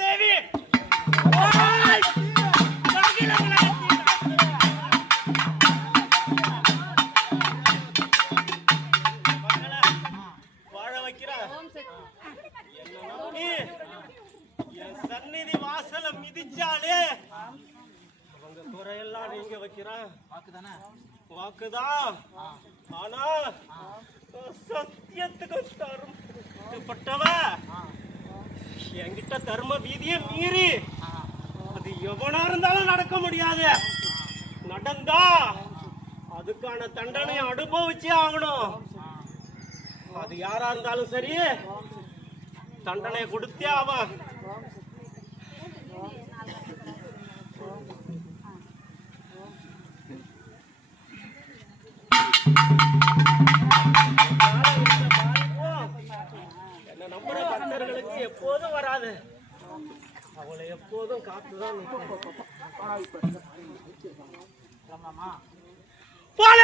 தேவி வாழ வைக்கிறா என் சந்நிதி வாசல மிதிச்சாலே அவங்க குறையெல்லாம் நீங்க வைக்கிறான் வாக்குதான். ஆனா சத்தியத்துக்கு தர்மப்பட்டவ என்கிட்ட தர்ம வீதியை மீறி அது எவனா இருந்தாலும் நடக்க முடியாது. நடந்தா அதுக்கான தண்டனையை அனுபவிச்சே ஆகணும். அது யாரா இருந்தாலும் சரி, தண்டனை கொடுத்தே ஆவான். என்ன நம்புற பக்தர்களுக்கு எப்போதும் வராது, அவளை எப்போதும் காத்துதான் போல